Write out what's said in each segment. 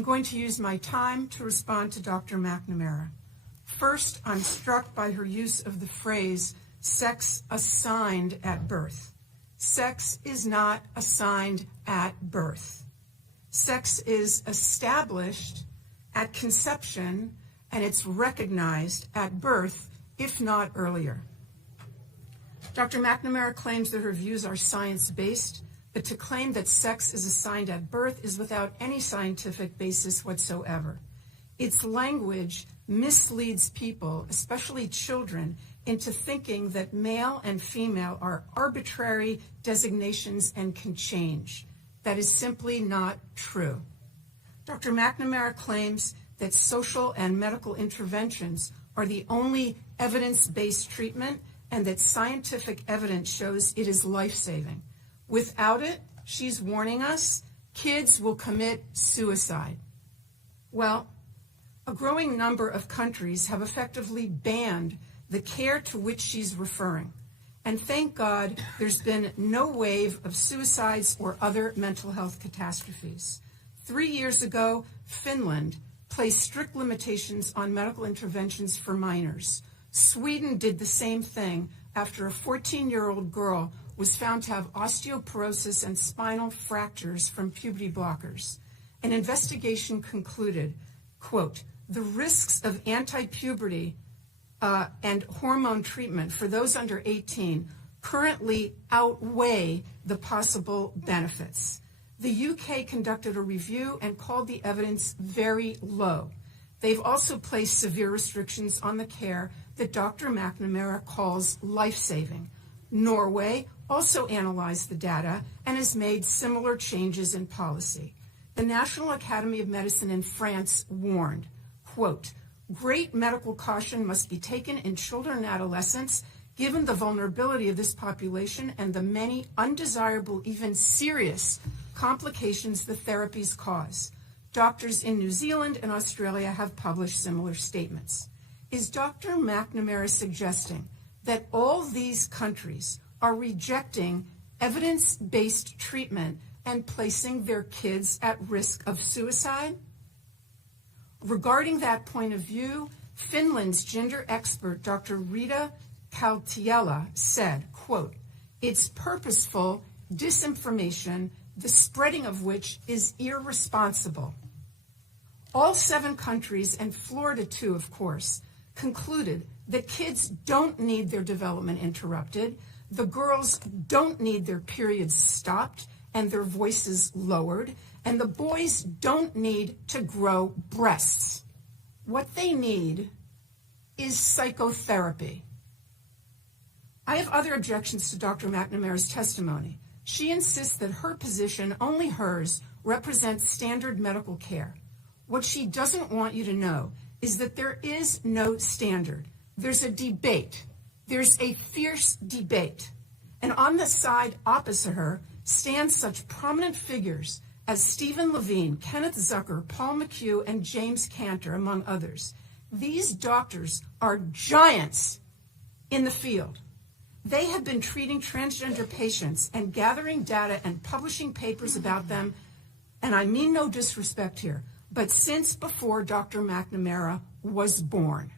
I'm going to use my time to respond to Dr. McNamara. First, I'm struck by her use of the phrase, sex assigned at birth. Sex is not assigned at birth. Sex is established at conception, and it's recognized at birth, if not earlier. Dr. McNamara claims that her views are science-based, but to claim that sex is assigned at birth is without any scientific basis whatsoever. Its language misleads people, especially children, into thinking that male and female are arbitrary designations and can change. That is simply not true. Dr. McNamara claims that social and medical interventions are the only evidence-based treatment and that scientific evidence shows it is life-saving. Without it, she's warning us, kids will commit suicide. Well, a growing number of countries have effectively banned the care to which she's referring. And thank God there's been no wave of suicides or other mental health catastrophes. 3 years ago, Finland placed strict limitations on medical interventions for minors. Sweden did the same thing after a 14-year-old girl was found to have osteoporosis and spinal fractures from puberty blockers. An investigation concluded, quote, the risks of anti-puberty and hormone treatment for those under 18 currently outweigh the possible benefits. The UK conducted a review and called the evidence very low. They've also placed severe restrictions on the care that Dr. McNamara calls life-saving. Norway also analyzed the data and has made similar changes in policy. The National Academy of Medicine in France warned, quote, great medical caution must be taken in children and adolescents given the vulnerability of this population and the many undesirable, even serious complications the therapies cause. Doctors in New Zealand and Australia have published similar statements. Is Dr. McNamara suggesting that all these countries are rejecting evidence-based treatment and placing their kids at risk of suicide? Regarding that point of view, Finland's gender expert, Dr. Rita Kaltiela, said, quote, it's purposeful disinformation, the spreading of which is irresponsible. All 7 countries, and Florida too, of course, concluded that kids don't need their development interrupted, the girls don't need their periods stopped and their voices lowered, and the boys don't need to grow breasts. What they need is psychotherapy. I have other objections to Dr. McNamara's testimony. She insists that her position, only hers, represents standard medical care. What she doesn't want you to know is that there is no standard. There's a debate. There's a fierce debate. And on the side opposite her stand such prominent figures as Stephen Levine, Kenneth Zucker, Paul McHugh, and James Cantor, among others. These doctors are giants in the field. They have been treating transgender patients and gathering data and publishing papers about them, and I mean no disrespect here, but since before Dr. McNamara was born.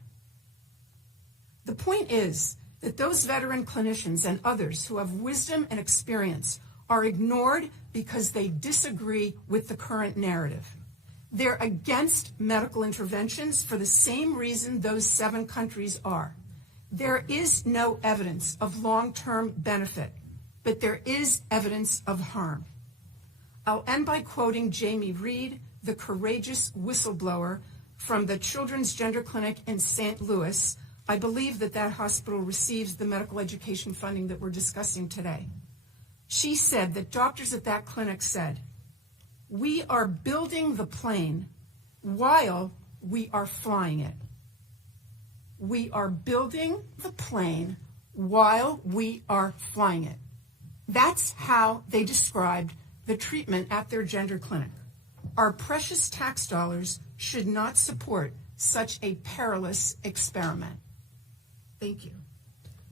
The point is that those veteran clinicians and others who have wisdom and experience are ignored because they disagree with the current narrative. They're against medical interventions for the same reason those 7 countries are. There is no evidence of long-term benefit, but there is evidence of harm. I'll end by quoting Jamie Reed, the courageous whistleblower from the Children's Gender Clinic in St. Louis. I believe that that hospital receives the medical education funding that we're discussing today. She said that doctors at that clinic said, we are building the plane while we are flying it. We are building the plane while we are flying it. That's how they described the treatment at their gender clinic. Our precious tax dollars should not support such a perilous experiment. Thank you.